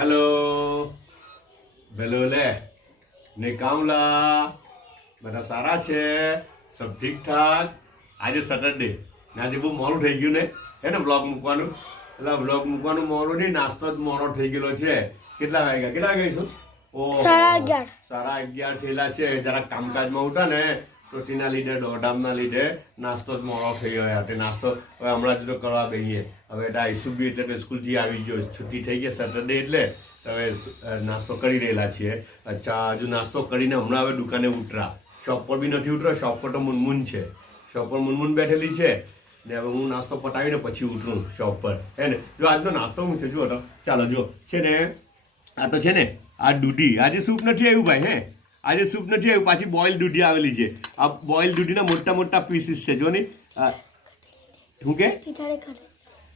hello बेलोले ने कामला બધા સારા છે सब ठीक ठाक આજે સેટરડે ને આજે બહુ મોડું થઈ ગયું ને હે ને વ્લોગ મૂકવાનું એટલે વ્લોગ મૂકવાનું મોડું નહીં નાસ્તો જ મોડો થઈ ગયેલો છે કેટલા વાગ્યા છું ઓ 11:30 થયેલા છે જરાક કામકાજમાં ઉઠા ને રોટીના લીધે દોડામના લીધે નાસ્તો જ મોડો થઈ ગયો યાર નાસ્તો હવે હમણાં જ તો કરવા બેહીએ હવે એટલે આઈસુ બી એટલે સ્કૂલથી આવી ગયો છૂટી થઈ ગઈ સેટરડે એટલે હવે નાસ્તો કરી રહેલા છીએ અચ્છા હજુ નાસ્તો કરીને હમણાં હવે દુકાને ઉતરા શોપ પર બી નથી ઉતરો શોપ પર તો મુનમુન છે શોપ પર મુનમુન બેઠેલી છે ને હવે હું નાસ્તો પતાવીને પછી ઉતરું શોપ પર હે ને જો આજનો નાસ્તો હું છે જુઓ તો ચાલો જો છે ને આ તો છે ને આ દૂધી આજે સૂપ નથી આવ્યું ભાઈ હે આજે સૂપ નથી આવ્યું પાછી બોઇલ દૂધી આવેલી છે આ બોઇલ દૂધીના મોટા મોટા પીસીસ છે જો ને શું કે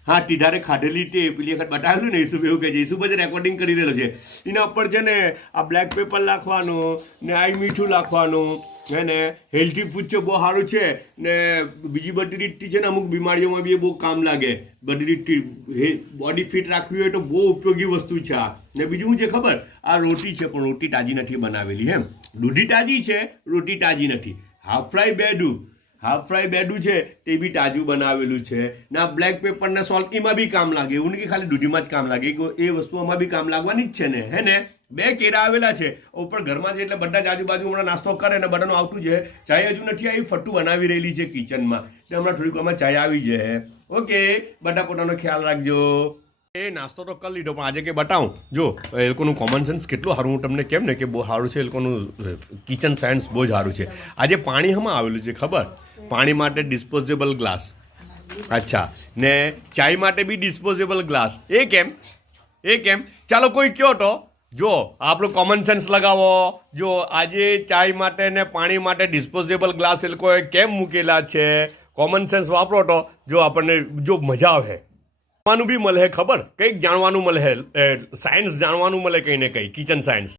હા ટીઢારે ખાધેલી તે પેલી વખત બતાવેલું ને ઈસુબ એવું કહે છે ઈસુબ જ રેકોર્ડિંગ કરી રહેલો છે એના ઉપર છે ને આ બ્લેક પેપર નાખવાનું ને આ મીઠું નાખવાનું હે ને હેલ્ધી ફૂડ છે બહુ સારું છે ને બીજી બધી રીતથી છે ને અમુક બીમારીઓમાં બી બહુ કામ લાગે બધી રીતથી બોડી ફિટ રાખવી હોય તો બહુ ઉપયોગી વસ્તુ છે આ ને બીજું શું છે ખબર આ રોટી છે પણ રોટી તાજી નથી બનાવેલી એમ દૂધી તાજી છે રોટી તાજી નથી હાફ ફ્રાય બેડું છે તે બી તાજું બનાવેલું છે ના બ્લેક પેપર ને સોલ્ટ એમાં બી કામ લાગે એવું નહીં કે ખાલી દૂધીમાં જ કામ લાગે એ વસ્તુઓમાં બી કામ લાગવાની જ છે ને હે ને 2 કેળા આવેલા છે ઉપર ઘરમાં છે એટલે બધા જ આજુબાજુ હમણાં નાસ્તો કરે ને બધાનું આવતું છે ચાય હજુ નથી આવી ફટ્ટું બનાવી રહેલી છે કિચનમાં એટલે હમણાં થોડીક આમાં ચાય આવી જાય ઓકે બધા પોતાનો ખ્યાલ રાખજો એ નાસ્તો તો કરી લીધો પણ આજે કે બતાવું જો એ લોકોનું કોમન સેન્સ કેટલું સારું હું તમને કેમ ને કે બહુ સારું છે એ લોકોનું કિચન સાયન્સ બહુ જ સારું છે આજે પાણી હમાં આવેલું છે ખબર પાણી માટે ડિસ્પોઝેબલ ગ્લાસ અચ્છા ને ચાય માટે બી ડિસ્પોઝેબલ ગ્લાસ એ કેમ ચાલો કોઈ કયો તો જો આપણું કોમન સેન્સ લગાવો જો આજે ચાય માટે ને પાણી માટે ડિસ્પોઝેબલ ગ્લાસ એ લોકોએ કેમ મૂકેલા છે કોમન સેન્સ વાપરો તો જો આપણને જો મજા આવે જાણવાનું બી મળે ખબર કંઈક જાણવાનું મળે સાયન્સ જાણવાનું મળે કંઈ ને કંઈ કિચન સાયન્સ